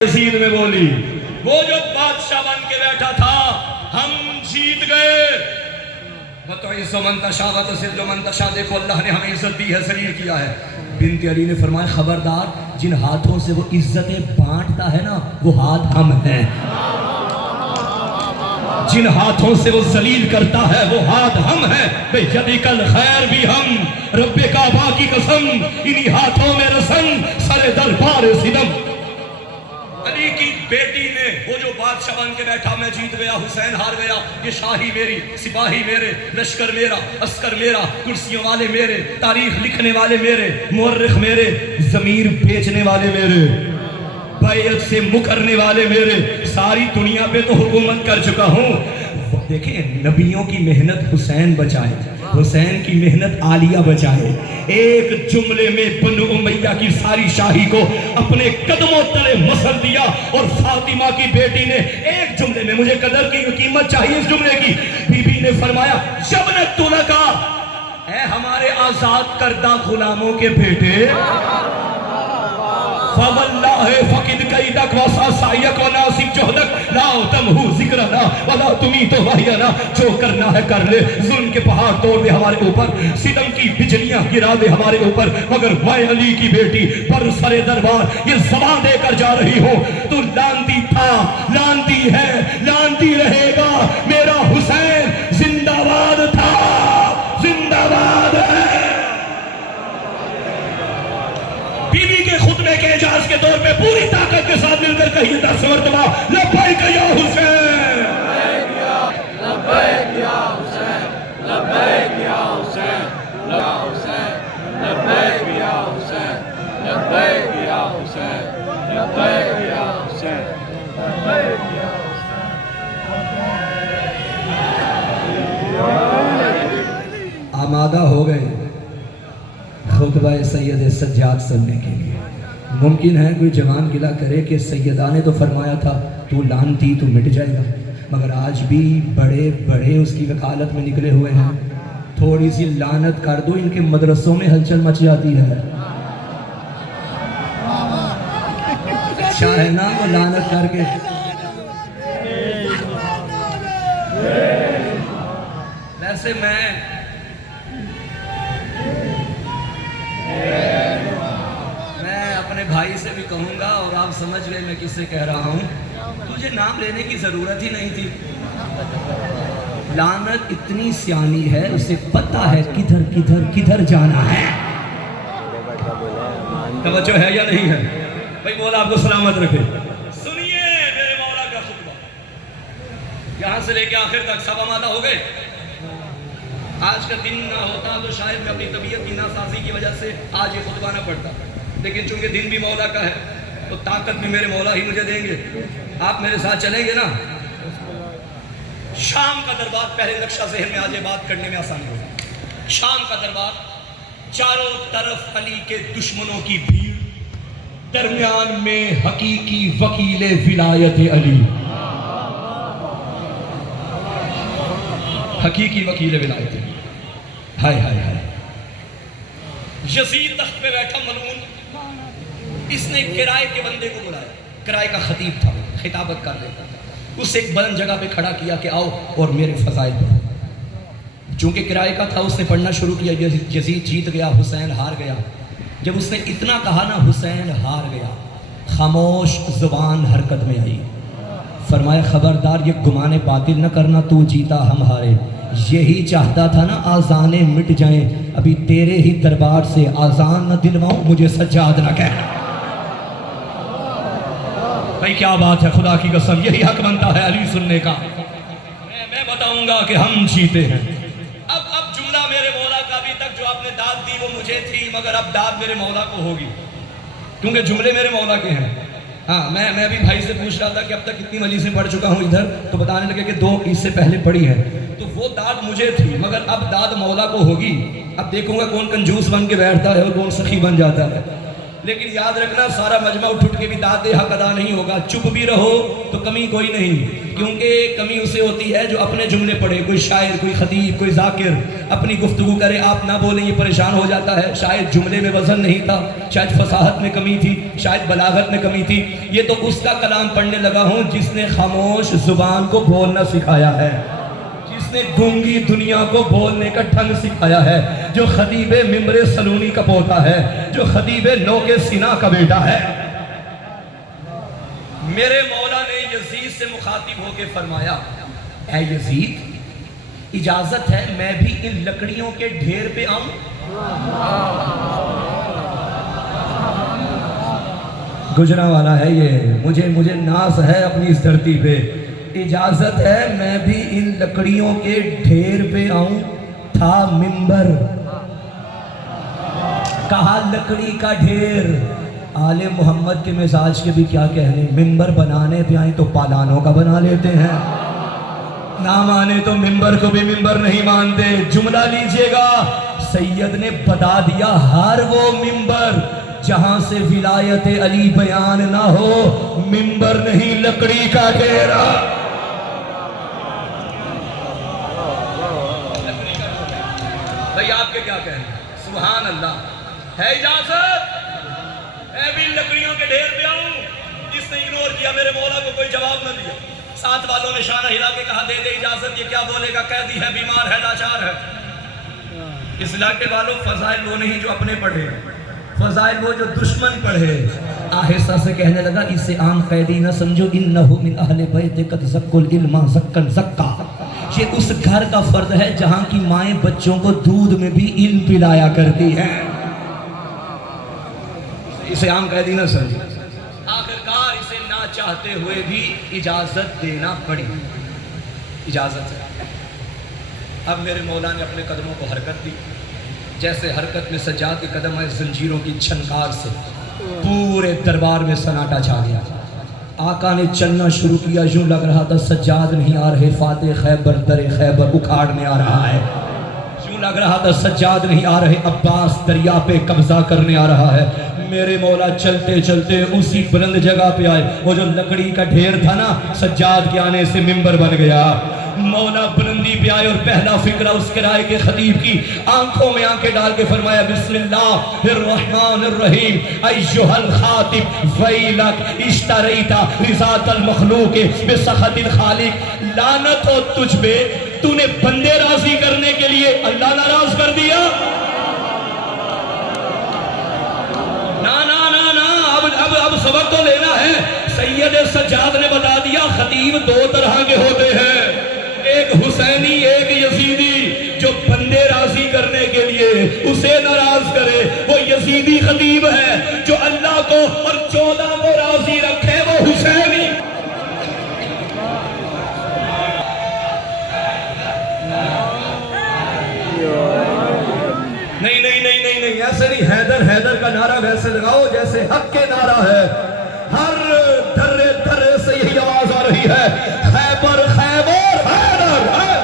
یزید میں بولی وہ جو بادشاہ بن کے بیٹھا تھا ہم جیت گئے. وَتُعِزُّ مَن تَشَاءُ وَتُذِلُّ مَن تَشَاءُ. دیکھو اللہ نے ہمیں عزت دی ہے، ذلیل کیا ہے. بنت علی نے فرمایا خبردار جن ہاتھوں سے وہ عزتیں بانٹتا ہے نا وہ ہاتھ ہم ہیں، جن ہاتھوں سے وہ ذلیل کرتا ہے وہ ہاتھ ہم ہیں. بِیَدِکَ الْخَیْرُ بھی ہم، رب کعبہ کی قسم انہی ہاتھوں میں رسن سر دربار ستم. علی کی بیٹی نے وہ جو بادشاہ بن کے بیٹھا میں جیت گیا، حسین ہار گیا، یہ شاہی میری، سپاہی میرے، لشکر میرا، عسکر میرا، کرسیوں والے میرے، تاریخ لکھنے والے میرے، مورخ میرے، ضمیر بیچنے والے میرے، بیعت سے مکرنے والے میرے، ساری دنیا پہ تو حکومت کر چکا ہوں. دیکھیں نبیوں کی محنت حسین بچائے، حسین کی محنت عالیہ بچائے. ایک جملے میں بنو امیہ کی ساری شاہی کو اپنے قدموں تلے مسل دیا، اور فاطمہ کی بیٹی نے ایک جملے میں، مجھے قدر کی قیمت چاہیے اس جملے کی، بی بی نے فرمایا جبنت لکا، اے ہمارے آزاد کردہ غلاموں کے بیٹے، فواللہ فقد قیدک وسعیک وناسب جہدک لا تمہو ذکرنا ولا تمیت وحینا. جو کرنا ہے کر لے، ظلم کے پہاڑ توڑ دے ہمارے اوپر، ستم کی بجلیاں گرا دے ہمارے اوپر، مگر میں علی کی بیٹی پر سر دربار یہ زبان دے کر جا رہی ہوں تو لانتی تھا، لانتی ہے، لانتی رہے گا. میرا حسین زندہ باد تھا، زندہ باد ہے. بیوی کے خطبے کے اعجاز کے طور پہ پوری طاقت کے ساتھ مل کر کہیے 10 مرتبہ لبیک یا حسین، لبیک یا حسین، لبیک یا حسین، لبیک یا حسین، لبیک یا حسین، لبیک یا حسین، لبیک یا حسین. آمادہ ہو گئے خطبہ سید سجاد سننے کے لیے. ممکن ہے کوئی جوان گلہ کرے کہ سیدہ نے تو فرمایا تھا تو لانتی تو مٹ جائے گا، مگر آج بھی بڑے بڑے اس کی وکالت میں نکلے ہوئے ہیں. تھوڑی سی لعنت کر دو، ان کے مدرسوں میں ہلچل مچ جاتی ہے. اچھا ہے نا وہ لعنت کر کے. ویسے میں اپنے بھائی سے بھی کہوں گا، اور آپ سمجھ گئے میں کس سے کہہ رہا ہوں، تجھے نام لینے کی ضرورت ہی نہیں تھی. لعنت اتنی سیانی ہے، اسے پتہ ہے کدھر کدھر کدھر جانا ہے. توجہ ہے یا نہیں ہے بھائی؟ مولا آپ کو سلامت رکھے. سنیے میرے مولا کا خطبہ، یہاں سے لے کے آخر تک سب آمادہ ہو گئے. آج کا دن نہ ہوتا تو شاید میں اپنی طبیعت کی ناسازی کی وجہ سے آج یہ خطبہ نہ پڑھتا، لیکن چونکہ دن بھی مولا کا ہے تو طاقت بھی میرے مولا ہی مجھے دیں گے. آپ میرے ساتھ چلیں گے نا؟ شام کا دربار، پہلے نقشہ ذہن میں آجے، بات کرنے میں آسانی ہوگی. شام کا دربار، چاروں طرف علی کے دشمنوں کی بھیڑ، درمیان میں حقیقی وکیل ولایت علی، حقیقی وکیل ولایت علی. ہائے ہائے ہائے. یزید تخت پہ بیٹھا ملعون، اس نے کرائے کے بندے کو بلایا. کرائے کا خطیب تھا، خطابت کر دیتا تھا. اس ایک بلند جگہ پہ کھڑا کیا کہ آؤ اور میرے فضائل پڑھو. چونکہ کرائے کا تھا اس نے پڑھنا شروع کیا. یزید جیت گیا، حسین ہار گیا. جب اس نے اتنا کہا نا حسین ہار گیا، خاموش زبان حرکت میں آئی. فرمایا خبردار یہ گمان باطل نہ کرنا، تو جیتا ہم ہارے. یہی چاہتا تھا نا آذانیں مٹ جائیں، ابھی تیرے ہی دربار سے آذان نہ دلواؤں، مجھے سجاد نہ کہنا. بھائی کیا بات ہے، خدا کی قسم یہی حق بنتا ہے علی سننے کا. میں بتاؤں گا کہ ہم جیتے ہیں. اب جملہ میرے مولا کا، ابھی تک جو آپ نے داد دی وہ مجھے تھی، مگر اب داد میرے مولا کو ہوگی، کیونکہ جملے میرے مولا کے ہیں. ہاں میں ابھی بھائی سے پوچھ رہا تھا کہ اب تک کتنی مجلسیں پڑھ چکا ہوں ادھر، تو بتانے لگے کہ 2 اس سے پہلے پڑھی ہے. تو وہ داد مجھے تھی، مگر اب داد مولا کو ہوگی. اب دیکھوں گا کون کنجوس بن کے بیٹھتا ہے اور کون سخی بن جاتا ہے. لیکن یاد رکھنا سارا مجمع اٹھ کے بھی داد حق ادا نہیں ہوگا. چپ بھی رہو تو کمی کوئی نہیں, کیونکہ کمی اسے ہوتی ہے جو اپنے جملے پڑھے. کوئی شاعر, کوئی خطیب, کوئی ذاکر اپنی گفتگو کرے, آپ نہ بولیں یہ پریشان ہو جاتا ہے. شاید جملے میں وزن نہیں تھا, شاید فصاحت میں کمی تھی, شاید بلاغت میں کمی تھی. یہ تو اس کا کلام پڑھنے لگا ہوں جس نے خاموش زبان کو بولنا سکھایا ہے, جس نے گونگی دنیا کو بولنے کا ڈھنگ سکھایا ہے, جو خطیب ممبر سلونی کا پوتا ہے, جو خطیب نوک سینا کا بیٹا ہے. میرے مولا نے یزید سے مخاطب ہو کے فرمایا, اے یزید اجازت ہے میں بھی ان لکڑیوں کے ڈھیر پہ آؤں؟ گجرا والا ہے یہ, مجھے ناز ہے اپنی اس دھرتی پہ. اجازت ہے میں بھی ان لکڑیوں کے ڈھیر پہ آؤں؟ تھا ممبر, کہا لکڑی کا ڈھیر. آل محمد کے مزاج کے بھی کیا کہنے, ممبر بنانے پہ آئیں تو پالانوں کا بنا لیتے ہیں, نہ مانے تو ممبر کو بھی ممبر نہیں مانتے. جملہ لیجئے گا, سید نے بتا دیا ہر وہ ممبر جہاں سے ولایت علی بیان نہ ہو, ممبر نہیں لکڑی کا ڈھیرا. بھئی آپ کے کیا کہنے, سبحان اللہ. ہے اجازت میں بھی لکڑیوں کے ڈھیر پہ آؤں؟ جس نے اگنور کیا میرے مولا کو کوئی جواب نہ دیا. ساتھ والوں نے شانہ ہلا کے کہا دے دے اجازت, یہ کیا بولے گا, قیدی ہے, بیمار ہے, لاچار ہے. اس علاقے والوں فضائل وہ نہیں جو اپنے پڑھے, فضائل وہ جو دشمن پڑھے. آہستہ سے کہنے لگا اسے عام قیدی نہ سمجھو, انہو من اہل بیت قد زکوا العلم زکا زکا. یہ اس گھر کا فرد ہے جہاں کی مائیں بچوں کو دودھ میں بھی علم پلایا کرتی ہیں. اسے عام قیدی نہ سمجھو. آخرکار اسے نہ چاہتے ہوئے بھی اجازت دینا پڑی. اجازت ہے. اب میرے مولا نے اپنے قدموں کو حرکت دی, جیسے حرکت میں سجاد کے قدم آئے, زنجیروں کی چھنکار سے پورے دربار میں سناٹا چھا گیا. آقا نے چلنا شروع کیا, یوں لگ رہا تھا سجاد نہیں آ رہے, فاتح خیبر در خیبر اکھاڑنے آ رہا ہے. یوں لگ رہا تھا سجاد نہیں آ رہے, عباس دریا پہ قبضہ کرنے آ رہا ہے. میرے مولا چلتے چلتے اسی بلند جگہ پہ آئے. وہ جو لکڑی کا ڈھیر تھا نا, سجاد کے آنے سے ممبر بن گیا. مولا بلندی پہ آئے اور پہلا فکرہ اس قرائے کے خطیب کی آنکھوں میں آنکھیں ڈال کے فرمایا, بسم اللہ الرحمن الرحیم ایھا الخاطب ویلک اشتریت رضات المخلوق بسخط الخالق. لعنت ہو تجھ پہ, تو نے بندے راضی کرنے کے لیے اللہ ناراض کر دیا. اب سبق تو لینا ہے. سید سجاد نے بتا دیا خطیب دو طرح کے ہوتے ہیں, ایک حسینی ایک یزیدی. جو بندے راضی کرنے کے لیے اسے ناراض کرے وہ یزیدی خطیب ہے, جو اللہ کو اور 14 کو راضی رکھے وہ حسینی. نہیں نہیں نہیں نہیں نہیں, ایسے نہیں. حیدر حیدر کا نعرہ ویسے لگاؤ جیسے حق کے نعرہ ہے. ہر دھرے دھرے سے یہی آواز آ رہی ہے, خیبر خیبر حیدر ہے.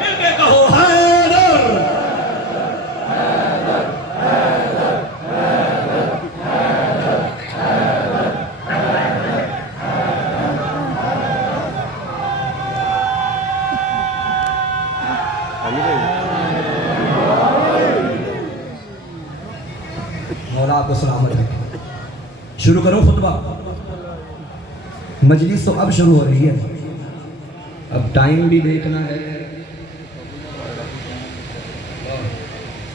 مل کے کہو حیدر. مولا آپ کو سلامت رکھے. شروع کرو خطبہ. مجلس تو اب شروع ہو رہی ہے, اب ٹائم بھی دیکھنا ہے.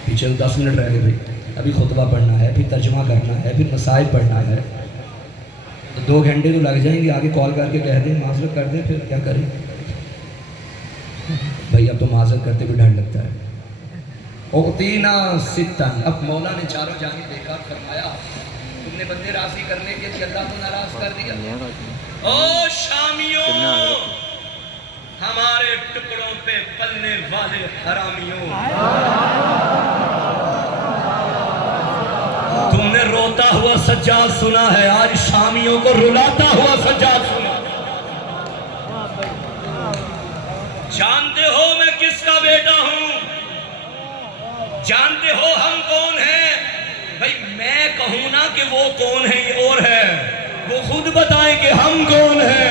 پیچھے 10 منٹ رہ گئے بھائی. ابھی خطبہ پڑھنا ہے, پھر ترجمہ کرنا ہے, پھر مسائل پڑھنا ہے. تو 2 گھنٹے تو لگ جائیں گے. آگے کال کر کے کہہ دیں, معذرت کر دیں, پھر کیا کریں بھائی. اب تو معذرت کرتے بھی ڈر لگتا ہے. اعطینا ستن. اب مولا نے چاروں جانب دیکھا, فرمایا تم نے بندے راضی کرنے کے لیے اللہ کو ناراض کر دیا. او شامیوں, ہمارے ٹکڑوں پہ پلنے والے حرامیوں, تم نے روتا ہوا سجاد سنا ہے, آج شامیوں کو رلاتا ہوا سجاد سنا. جانتے ہو میں کس کا بیٹا ہوں, جانتے ہو ہم کون ہیں بھائی. میں کہوں نا کہ وہ کون ہے یہ اور ہے، وہ خود بتائیں کہ ہم کون ہیں،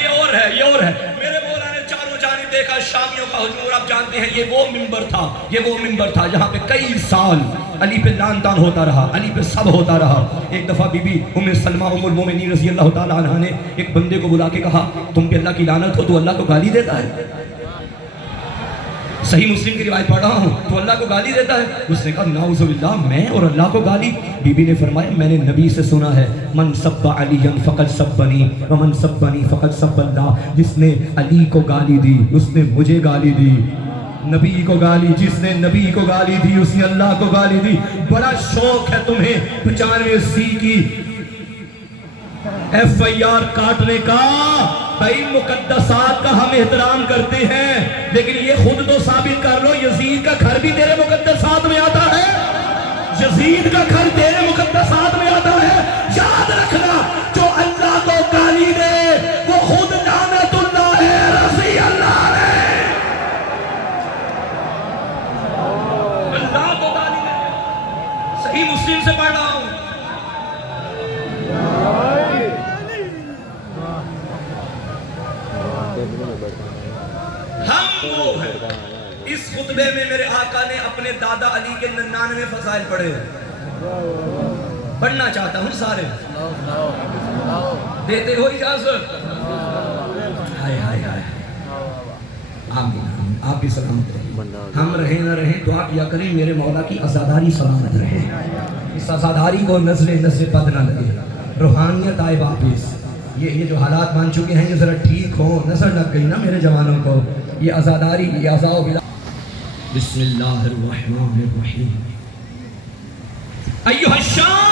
یہ اور ہے، یہ اور ہے۔ میرے مولا نے چاروں جانب دیکھا شامیوں کا ہجوم، آپ جانتے ہیں یہ وہ منبر تھا، یہ وہ منبر تھا جہاں پہ کئی سال علی پہ لعن طعن ہوتا رہا، علی پہ سب ہوتا رہا۔ ایک دفعہ بی بی ام سلمہ ام المومنین رضی اللہ تعالی عنہ نے ایک بندے کو بلا کے کہا تم پہ اللہ کی لعنت ہو، تو اللہ کو گالی دیتا ہے؟ صحیح مسلم کی روایت پڑھ رہا ہوں، تو اللہ کو گالی دیتا ہے؟ اس نے کہا نعوذ باللہ، میں اور اللہ کو گالی؟ بی بی نے فرمایا میں نے نبی سے سنا ہے من سب علی فقد سبنی ومن سبنی فقد سب اللہ، جس نے علی کو گالی دی اس نے مجھے گالی دی، نبی کو گالی، جس نے نبی کو گالی دی اس نے اللہ کو گالی دی۔ بڑا شوق ہے تمہیں 95C کی FIR کاٹنے کا، بھائی مقدسات کا ہم احترام کرتے ہیں، لیکن یہ خود تو ثابت کر لو یزید کا گھر بھی تیرے مقدسات میں آتا ہے، یزید کا گھر تیرے مقدسات میں آتا ہے۔ یاد رکھنا جو اللہ کو گالی دے وہ خود لعنت اللہ ہے، رضی اللہ ہے۔ اللہ کو گالی دے، صحیح مسلم سے پڑھ رہا ہوں۔ ہم وہ ہیں۔ اس خطبے میں میرے آقا نے اپنے دادا علی کے 99 فضائل پڑھے، پڑھنا چاہتا ہوں سارے، دیتے ہو اجازت؟ ہائے ہائے ہائے، آمین، آپ بھی سلامت رہیں، ہم رہیں نہ رہیں دعا کیا کریں میرے مولا کی عزاداری سلامت رہے، اس عزاداری کو نزل بد نہ لگے، روحانیت آئے واپس۔ یہ جو حالات مان چکے ہیں یہ ذرا ٹھیک ہو، نظر لگ گئی نا میرے جوانوں کو، یہ عزاداری، یہ عزا و بلا۔ بسم اللہ الرحمن الرحیم۔ ایھا الشام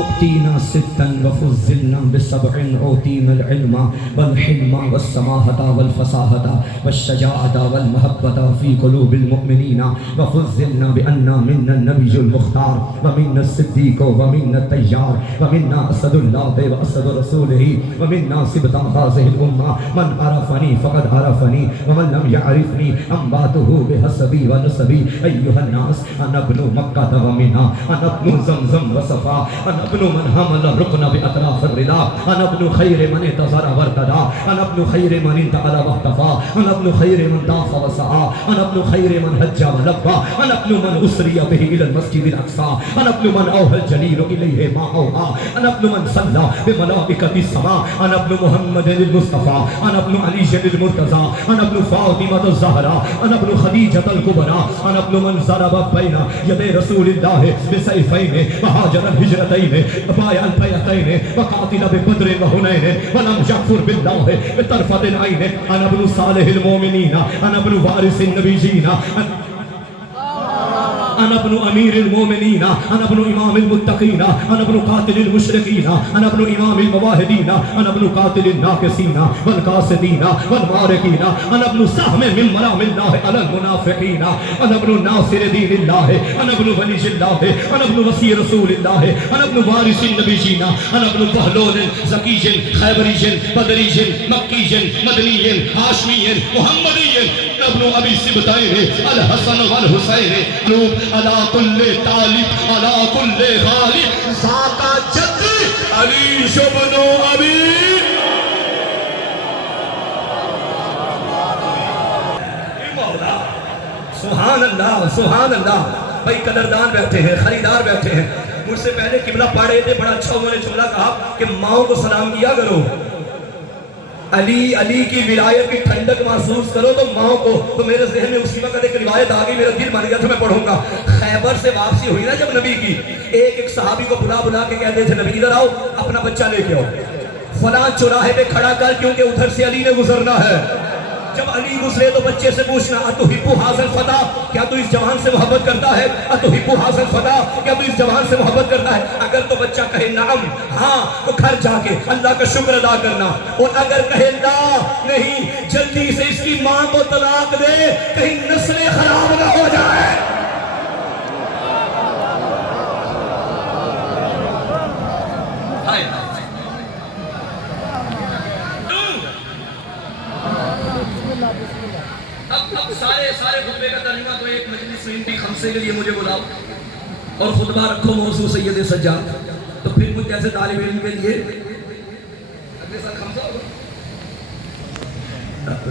اعطینا ستا وفضلنا بسبع، اعطینا العلم والحلم والسماحة والفصاحة والشجاعة والمحبة في قلوب المؤمنين، وفضلنا بأننا منا النبي المختار ومنا الصديق ومنا الطيار ومنا أسد الله وأسد رسوله ومنا سبط هذه الأمة، من عرفني فقد عرفني ومن لم يعرفني أنباته بحسبي ونسبي۔ أيها الناس أنا ابن مكة ومنى، أنا ابن زمزم وصفا، أنا ابن من حمل الركن بأطراف الرداء، أنا ابن خير من انتظر وارتدى، أنا ابن خير من انتقل واختفى، أنا ابن خير من طاف وسعى، أنا ابن خير من هج ولبى، أنا ابن من أسري به إلى المسجد الأقصى، أنا ابن من أوحى الجليل إليه ما أوحى، أنا ابن من صلى بملائكة السماء، أنا ابن محمد المصطفى، أنا ابن علي المرتضى، أنا ابن فاطمة الزهراء، أنا ابن خديجة الكبرى، أنا ابن من ضرب بين يدي رسول الله بسيفين وهاجر الهجرتين بايع البيعتين وقاتل ببدر وهنين ولم يكفر بالله بطرفة العين، أنا ابن صالح المؤمنين، أنا ابن وارث النبيين، أنا ابن أمير المؤمنين، أنا ابن إمام المتقين، أنا ابن قاتل المشركين، أنا ابن إمام المواهدين، أنا ابن قاتل الناكسين والقاسدين والمارقين، أنا ابن سهم من مرام الله على المنافقين، أنا ابن ناصر دين الله، أنا ابن ولي الله، أنا ابن وصي رسول الله، أنا ابن وارث النبيين، أنا ابن بهلول زكي خيبري بدري مكي مدني هاشمي محمدي، ابن أبي سبتين الحسن والحسين، على كل طالب على كل غالب ذاك جدي علي بن أبي مولا۔ سبحان اللہ سبحان اللہ۔ بھائی قدردان بیٹھے ہیں، خریدار بیٹھے ہیں، مجھ سے پہلے قبلہ پڑھ رہے تھے، بڑا اچھا انہوں نے جملہ کہا کہ ماؤں کو سلام کیا کرو، علی کی ولایت کی ٹھنڈک محسوس کرو تو ماؤں کو۔ تو میرے ذہن میں اسی وقت ایک روایت آ گئی، میرا دل بن گیا تھا میں پڑھوں گا۔ خیبر سے واپسی ہوئی نا جب نبی کی، ایک صحابی کو بلا کے کہتے تھے نبی ادھر آؤ، اپنا بچہ لے کے آؤ، فلاں چوراہے پہ کھڑا کر کیونکہ ادھر سے علی نے گزرنا ہے۔ جب علی گزرے تو بچے سے پوچھنا اتحب ھذا الفتى، کیا تو اس جوان سے محبت کرتا ہے؟ اتحب ھذا الفتى، کیا تو اس جوان سے محبت کرتا ہے؟ اگر تو بچہ کہے نعم، ہاں، تو گھر جا کے اللہ کا شکر ادا کرنا، اور اگر کہے لا نہیں، جلدی سے اس کی ماں کو طلاق دے، کہیں نسلیں خراب نہ ہو جائے۔ اب سارے جلسے کے لیے مجھے بلاؤ اور خطبہ رکھو موضوع سید سجاد، تو پھر مجھ جیسے طالب علم کے لیے اگلے سال خمسہ ہوگا،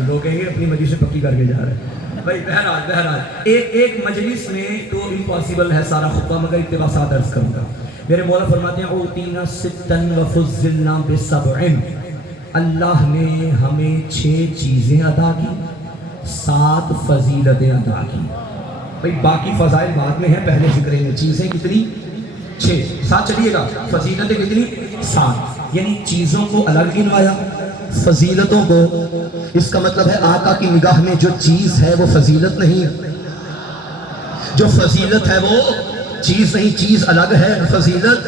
لوگ کہیں گے اپنی مجلس سے پکی کر کے جا رہے ہیں بھائی۔ بہرحال ایک مجلس میں تو امپاسبل ہے سارا خطبہ، مگر اقتباسات عرض کروں گا۔ میرے مولا فرماتے ہیں اوتینا ستن وفضلنا بسبع، اللہ نے ہمیں 6 چیزیں عطا کی، 7 فضیلتیں عطا کی۔ بھئی باقی فضائل بعد میں ہیں، پہلے ذکر میں چیزیں کتنی 6، ساتھ چلیے گا، فضیلتیں کتنی 7، یعنی چیزوں کو الگ گنوایا، فضیلتوں کو، اس کا مطلب ہے آقا کی نگاہ میں جو چیز ہے وہ فضیلت نہیں ہے، جو فضیلت ہے وہ چیز نہیں، چیز الگ ہے، فضیلت۔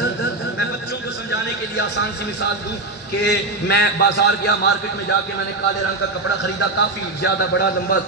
میں بچوں کو سمجھانے کے لیے آسان سی مثال دوں کہ میں بازار گیا، مارکیٹ میں جا کے میں نے کالے رنگ کا کپڑا خریدا، کافی زیادہ بڑا لمبا